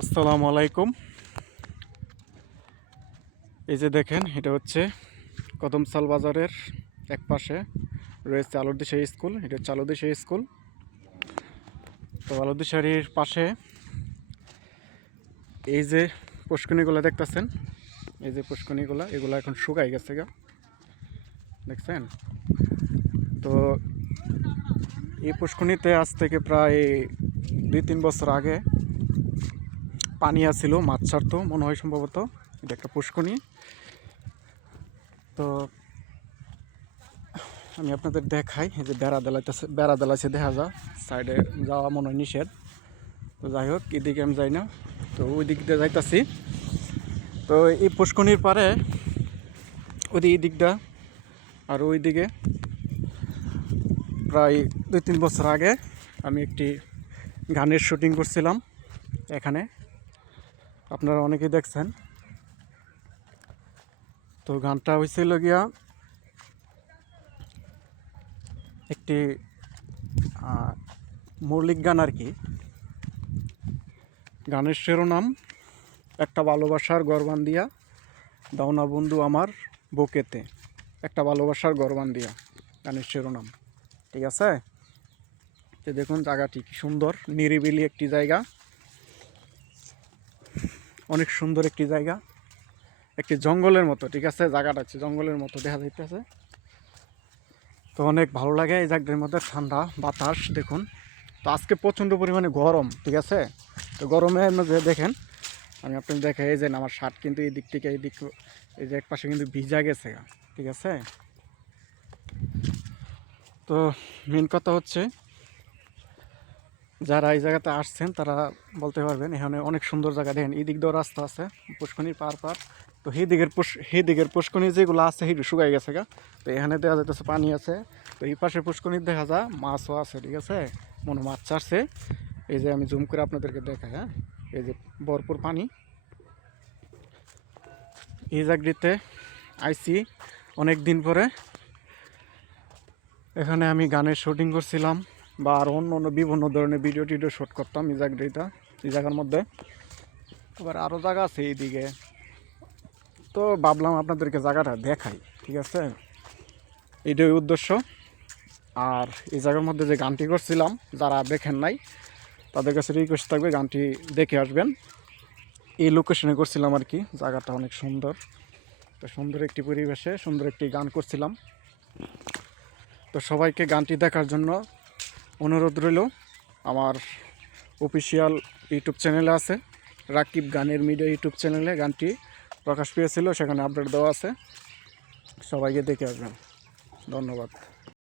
আসসালামু আলাইকুম। এই যে দেখেন, এটা হচ্ছে কদমসাল বাজারের এক পাশে রয়েছে আলুরদিশাহী স্কুল। এটা হচ্ছে আলুরদিশাহী স্কুল। তো আলুরদিশাহীর পাশে এই যে পুষ্করিণীগুলো দেখতেছেন, এই যে পুষ্করিণীগুলো, এগুলো এখন শুকাই গেছে গা, দেখছেন? তো এই পুষ্করিণীতে আজ থেকে প্রায় 2-3 বছর আগে পানি আসছিল, মাছ ছাড়তো মনে হয় সম্ভবত। এটা একটা পুষ্করিণী। তো আমি আপনাদের দেখাই, এই যে বেড়া দেলাইছে দেখা যায়, সাইডে যাওয়া মনে হয় নিষেধ। তো যাই হোক, এদিকে আমি যাই না, তো ওই দিক দিয়ে যাইতাছি। তো এই পুষ্করিণীর পারে এই দিকটা আর ওই দিকে প্রায় 2-3 বছর আগে আমি একটি গানের শুটিং করছিলাম এখানে, আপনারা অনেকেই দেখছেন। তো গানটা হয়েছিল গিয়া একটি মৌলিক গান আর কি। গানের শিরোনাম একটা ভালোবাসার গরবান দিয়া দাও না বন্ধু আমার বুকেতে। একটা ভালোবাসার গরবান দিয়া, গানের শিরোনাম। ঠিক আছে? তো দেখুন জায়গাটি কি সুন্দর, নিরিবিলি একটি জায়গা, অনেক সুন্দর একটি জায়গা, একটি জঙ্গলের মতো। ঠিক আছে, জায়গাটা হচ্ছে জঙ্গলের মতো দেখা যাইতেছে। তো অনেক ভালো লাগে এই জায়গাটার মধ্যে, ঠান্ডা বাতাস দেখুন। তো আজকে প্রচণ্ড পরিমাণে গরম, ঠিক আছে? তো গরমের মধ্যে দেখেন, আমি আপনাকে দেখাই, এই যে আমার শার্ট কিন্তু এই দিক থেকে এই দিক, এই যে এক পাশে কিন্তু ভিজা গেছে, ঠিক আছে? তো মেন কথা হচ্ছে, যারা এই জায়গাতে আসছেন তারা বলতে পারবেন এখানে অনেক সুন্দর জায়গা। দেখেন এই দিক দিয়েও রাস্তা আছে, পুষ্করিণীর পার তো সেই দিকের পুষ্করিণী যেগুলো আছে সেগুলো শুকাই গেছে গা। তো এখানে দেখা যাইতেছে পানি আছে। তো এই পাশে পুষ্করিণী দেখা যায় মাছও আছে, ঠিক আছে? মনে মাছ ছাড়ছে। এই যে আমি জুম করে আপনাদেরকে দেখাই, হ্যাঁ, এই যে ভরপুর পানি। এই জায়গাটিতে আইসি অনেক দিন পরে। এখানে আমি গানের শুটিং করছিলাম বা আর অন্য বিভিন্ন ধরনের ভিডিও টিডিও শ্যুট করতাম এই জায়গার মধ্যে। আবার আরও জায়গা আছে এইদিকে। তো ভাবলাম আপনাদেরকে জায়গাটা দেখাই, ঠিক আছে? এইটাই উদ্দেশ্য। আর এই জায়গার মধ্যে যে গানটি করছিলাম, যারা দেখেন নাই তাদের কাছে রিকোয়েস্ট থাকবে গানটি দেখে আসবেন। এই লোকেশনে করছিলাম আর কি, জায়গাটা অনেক সুন্দর। তো সুন্দর একটি পরিবেশে সুন্দর একটি গান করছিলাম। তো সবাইকে গানটি দেখার জন্য অনুরোধ রইল। আমার অফিসিয়াল ইউটিউব চ্যানেলে আছে, রাকিব গানের মিডিয়া ইউটিউব চ্যানেলে গানটি প্রকাশ পেয়েছিল, সেখানে আপডেট দেওয়া আছে। সবাইকে দেখে আসবেন। ধন্যবাদ।